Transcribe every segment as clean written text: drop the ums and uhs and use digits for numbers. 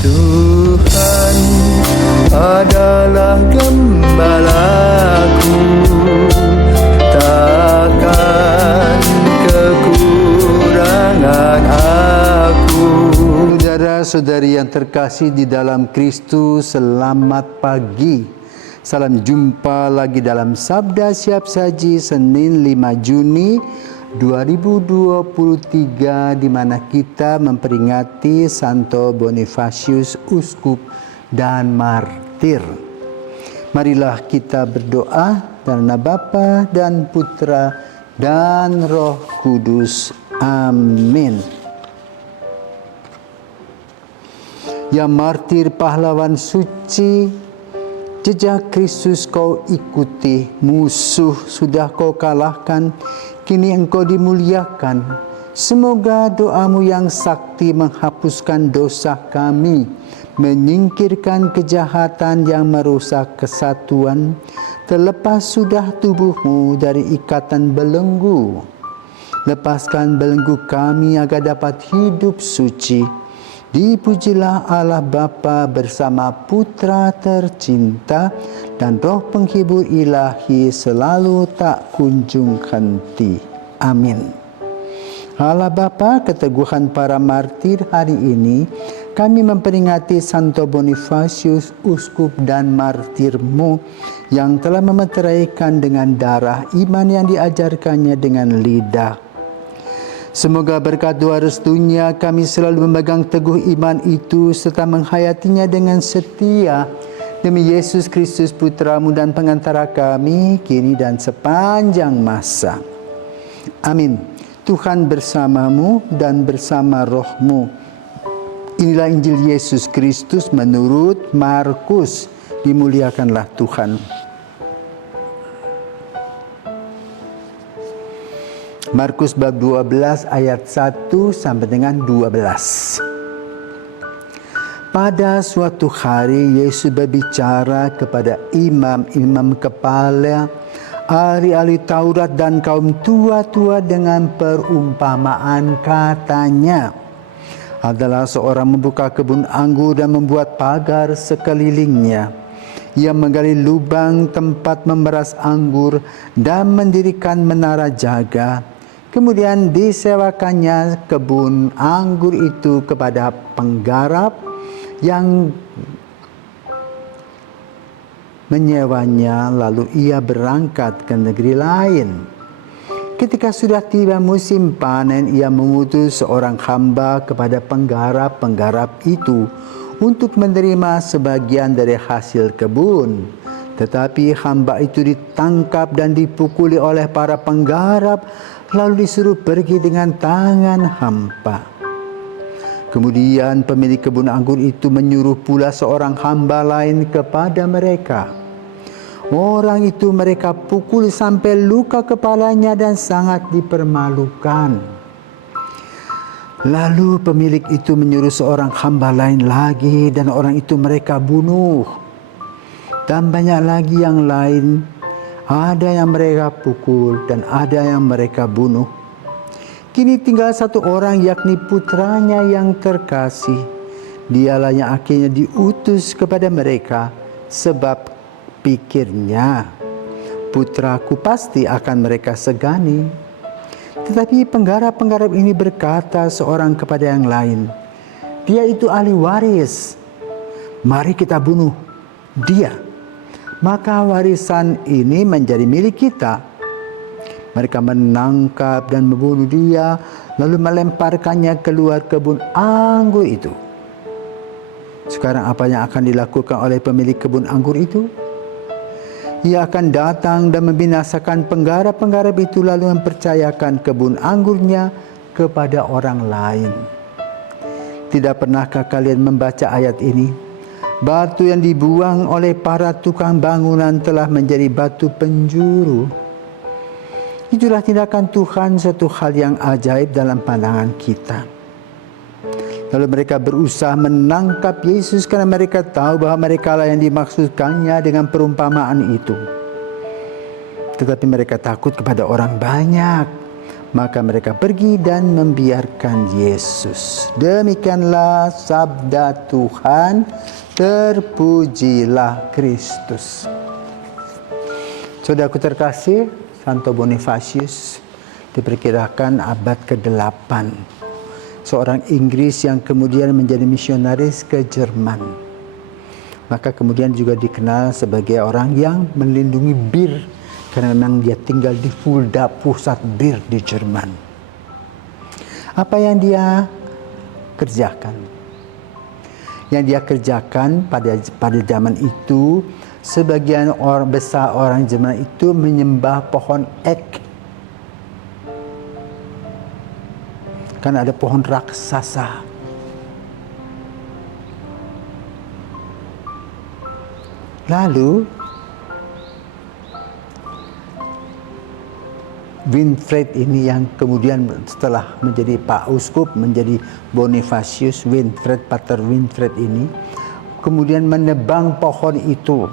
Tuhan adalah gembalaku, takkan kekurangan aku. Saudara-saudari yang terkasih di dalam Kristus, selamat pagi. Salam jumpa lagi dalam Sabda Siap Saji Senin 5 Juni 2023, di mana kita memperingati Santo Bonifacius, uskup dan martir. Marilah kita berdoa dalam nama Bapa dan Putra dan Roh Kudus. Amin. Ya martir pahlawan suci, jejak Kristus kau ikuti, musuh sudah kau kalahkan, kini engkau dimuliakan. Semoga doamu yang sakti menghapuskan dosa kami, menyingkirkan kejahatan yang merusak kesatuan, terlepas sudah tubuhmu dari ikatan belenggu. Lepaskan belenggu kami agar dapat hidup suci. Dipujilah Allah Bapa bersama Putra tercinta dan Roh penghibur ilahi selalu tak kunjung henti. Amin. Allah Bapa, keteguhan para martir, hari ini kami memperingati Santo Bonifacius, uskup dan martirmu yang telah memeteraikan dengan darah iman yang diajarkannya dengan lidah. Semoga berkat doa restunya kami selalu memegang teguh iman itu serta menghayatinya dengan setia. Demi Yesus Kristus Putramu dan pengantara kami, kini dan sepanjang masa. Amin. Tuhan bersamamu dan bersama rohmu. Inilah Injil Yesus Kristus menurut Markus. Dimuliakanlah Tuhan. Markus bab 12 ayat 1 sampai dengan 12. Pada suatu hari Yesus berbicara kepada imam-imam kepala, ahli-ahli Taurat dan kaum tua-tua dengan perumpamaan. Katanya, adalah seorang membuka kebun anggur dan membuat pagar sekelilingnya. Ia menggali lubang tempat memeras anggur dan mendirikan menara jaga. Kemudian disewakannya kebun anggur itu kepada penggarap yang menyewanya, lalu ia berangkat ke negeri lain. Ketika sudah tiba musim panen, ia mengutus seorang hamba kepada penggarap-penggarap itu untuk menerima sebagian dari hasil kebun. Tetapi hamba itu ditangkap dan dipukuli oleh para penggarap, lalu disuruh pergi dengan tangan hampa. Kemudian pemilik kebun anggur itu menyuruh pula seorang hamba lain kepada mereka. Orang itu mereka pukul sampai luka kepalanya dan sangat dipermalukan. Lalu pemilik itu menyuruh seorang hamba lain lagi, dan orang itu mereka bunuh. Dan banyak lagi yang lain, ada yang mereka pukul dan ada yang mereka bunuh. Kini tinggal satu orang, yakni putranya yang terkasih. Dialah yang akhirnya diutus kepada mereka, sebab pikirnya, putraku pasti akan mereka segani. Tetapi penggarap-penggarap ini berkata seorang kepada yang lain, dia itu ahli waris, mari kita bunuh dia, maka warisan ini menjadi milik kita. Mereka menangkap dan membunuh dia, lalu melemparkannya keluar kebun anggur itu. Sekarang apa yang akan dilakukan oleh pemilik kebun anggur itu? Ia akan datang dan membinasakan penggarap-penggarap itu, lalu mempercayakan kebun anggurnya kepada orang lain. Tidak pernahkah kalian membaca ayat ini? Batu yang dibuang oleh para tukang bangunan telah menjadi batu penjuru. Itulah tindakan Tuhan, satu hal yang ajaib dalam pandangan kita. Lalu mereka berusaha menangkap Yesus karena mereka tahu bahwa mereka lah yang dimaksudkannya dengan perumpamaan itu. Tetapi mereka takut kepada orang banyak. Maka mereka pergi dan membiarkan Yesus. Demikianlah sabda Tuhan, terpujilah Kristus. Saudaraku terkasih, Santo Bonifacius diperkirakan abad ke-8. Seorang Inggris yang kemudian menjadi misionaris ke Jerman. Maka kemudian juga dikenal sebagai orang yang melindungi bir, karena memang dia tinggal di Fulda, pusat bir di Jerman. Apa yang dia kerjakan? Yang dia kerjakan pada zaman itu, sebagian orang besar orang Jerman itu menyembah pohon ek. Kan ada pohon raksasa. Lalu Winfried ini yang kemudian setelah menjadi Pak Uskup, menjadi Bonifacius, Pater Winfried ini kemudian menebang pohon itu.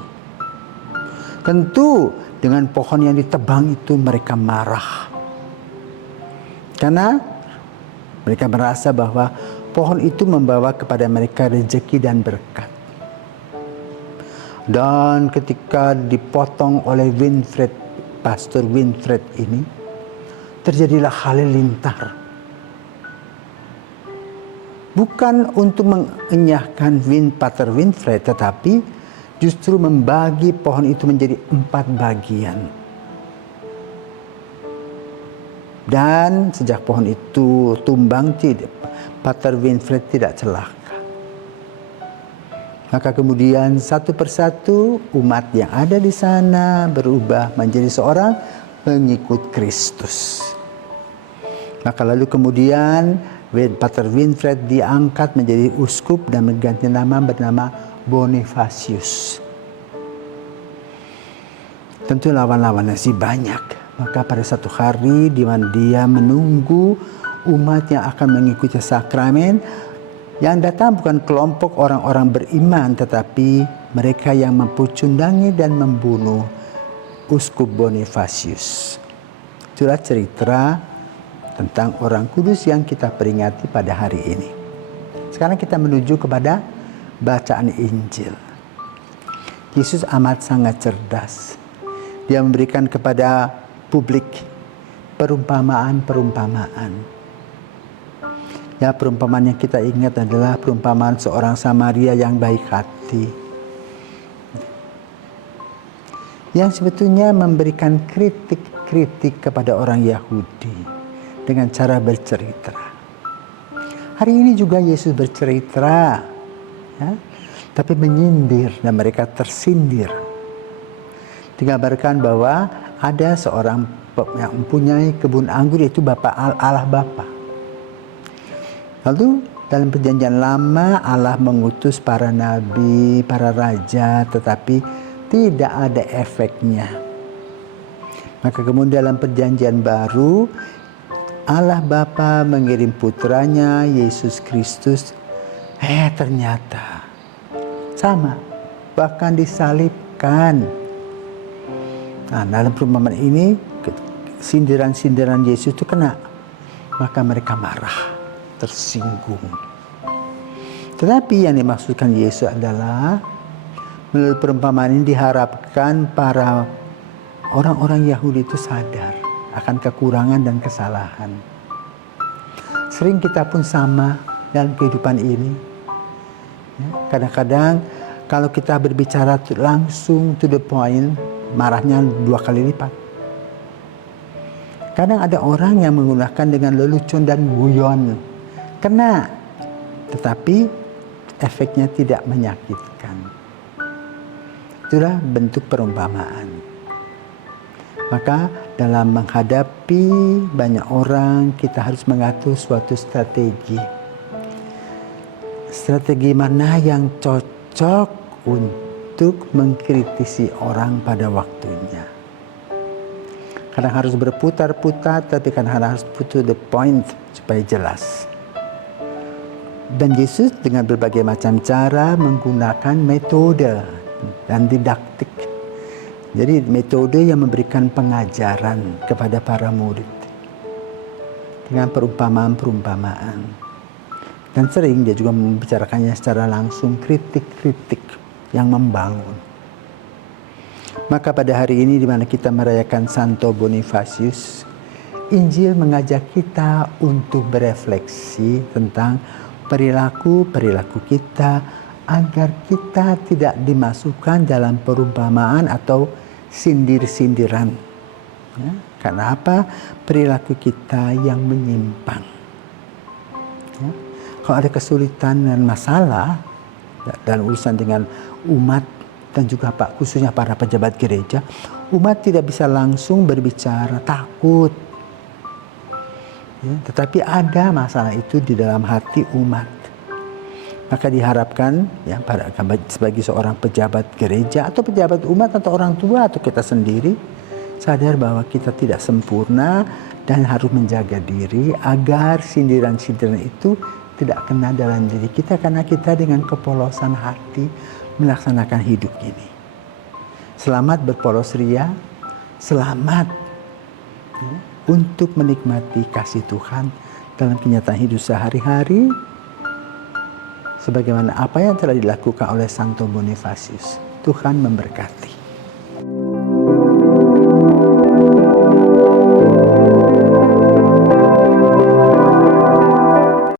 Tentu dengan pohon yang ditebang itu mereka marah. Karena mereka merasa bahwa pohon itu membawa kepada mereka rezeki dan berkat. Dan ketika dipotong oleh Pastor Winfried ini, terjadilah halilintar. Bukan untuk mengenyahkan Pater Winfried, tetapi justru membagi pohon itu menjadi 4 bagian. Dan sejak pohon itu tumbang, Pater Winfried tidak celaka. Maka kemudian satu persatu umat yang ada di sana berubah menjadi seorang pengikut Kristus. Maka lalu kemudian Pater Winfried diangkat menjadi uskup dan mengganti nama bernama Bonifacius. Tentu lawan-lawannya sih banyak. Maka pada satu hari di mana dia menunggu umat yang akan mengikuti sakramen, yang datang bukan kelompok orang-orang beriman, tetapi mereka yang mempucundangi dan membunuh Uskup Bonifacius. Itulah cerita tentang orang kudus yang kita peringati pada hari ini. Sekarang kita menuju kepada bacaan Injil. Yesus amat sangat cerdas. Dia memberikan kepada publik perumpamaan-perumpamaan. Ya, perumpamaan yang kita ingat adalah perumpamaan seorang Samaria yang baik hati, yang sebetulnya memberikan kritik kepada orang Yahudi dengan cara bercerita. Hari ini juga Yesus bercerita, ya, tapi menyindir dan mereka tersindir. Digambarkan bahwa ada seorang yang mempunyai kebun anggur, yaitu Allah Bapa. Lalu dalam perjanjian lama Allah mengutus para nabi, para raja, tetapi tidak ada efeknya. Maka kemudian dalam perjanjian baru Allah Bapa mengirim putranya Yesus Kristus. Ternyata sama, bahkan disalibkan. Nah, dalam perumpamaan ini sindiran-sindiran Yesus itu kena, maka mereka marah, tersinggung. Tetapi yang dimaksudkan Yesus adalah melalui perumpamaan ini diharapkan para orang-orang Yahudi itu sadar akan kekurangan dan kesalahan. Sering kita pun sama dalam kehidupan ini. Kadang-kadang kalau kita berbicara langsung to the point, marahnya 2 kali lipat. Kadang ada orang yang menggunakan dengan lelucon dan guyon. Kena, tetapi efeknya tidak menyakitkan. Itulah bentuk perumpamaan. Maka dalam menghadapi banyak orang, kita harus mengatur suatu strategi. Strategi mana yang cocok untuk mengkritisi orang pada waktunya. Kadang harus berputar-putar, tapi kadang harus put to the point supaya jelas. Dan Yesus dengan berbagai macam cara menggunakan metode dan didaktik. Jadi metode yang memberikan pengajaran kepada para murid. dengan perumpamaan-perumpamaan. Dan sering dia juga membicarakannya secara langsung, kritik-kritik yang membangun. Maka pada hari ini di mana kita merayakan Santo Bonifacius, Injil mengajak kita untuk berefleksi tentang perilaku-perilaku kita agar kita tidak dimasukkan dalam perumpamaan atau sindir-sindiran. Ya, karena apa? Perilaku kita yang menyimpang. Ya, kalau ada kesulitan dan masalah dan urusan dengan umat dan juga khususnya para pejabat gereja, umat tidak bisa langsung berbicara, takut. Ya, tetapi ada masalah itu di dalam hati umat. Maka diharapkan ya sebagai seorang pejabat gereja atau pejabat umat atau orang tua atau kita sendiri sadar bahwa kita tidak sempurna dan harus menjaga diri agar sindiran-sindiran itu tidak kena dalam diri kita karena kita dengan kepolosan hati melaksanakan hidup ini. Selamat berpolos ria, selamat ya, untuk menikmati kasih Tuhan dalam kenyataan hidup sehari-hari sebagaimana apa yang telah dilakukan oleh Santo Bonifacius. Tuhan memberkati.